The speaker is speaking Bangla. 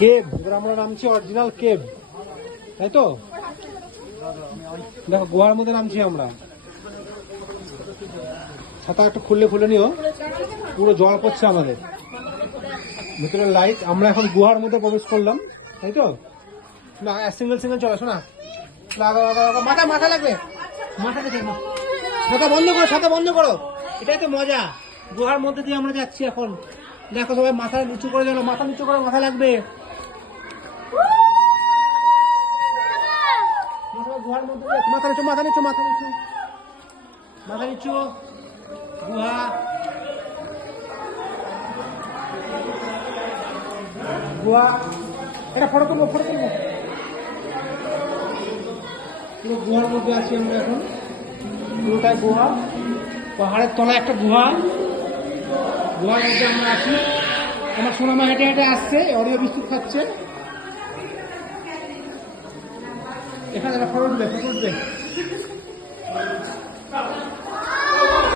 কেভ, এবার আমরা নামছি অরিজিনাল কেভ, তাই তো? দেখো গুহার মধ্যে নামছি আমরা। ছাতা একটু খুলে নিও, পুরো জল পড়ছে আমাদের ভিতরে লাইট। আমরা এখন গুহার মধ্যে প্রবেশ করলাম, তাই তো? না সিঙ্গেল চলে, শোনা মাথা লাগবে, মাথা দেখে ছাতা বন্ধ করো। এটাই তো মজা, গুহার মধ্যে দিয়ে আমরা যাচ্ছি এখন। দেখো সবাই মাথা নিচু করে যেন, মাথা নিচু করে, মাথা লাগবে। গুহার মধ্যে মাথা নিচু গুহা, এটা ফটো তুলবো। পুরো গুহার মধ্যে আছি আমরা এখন, পুরোটাই গুহা, পাহাড়ের তলায় একটা গুহার মধ্যে আমরা আছি। আমার সোনামা হেঁটে আসছে, অরিও বিস্কুট খাচ্ছে। এখানে ফটো উঠবে।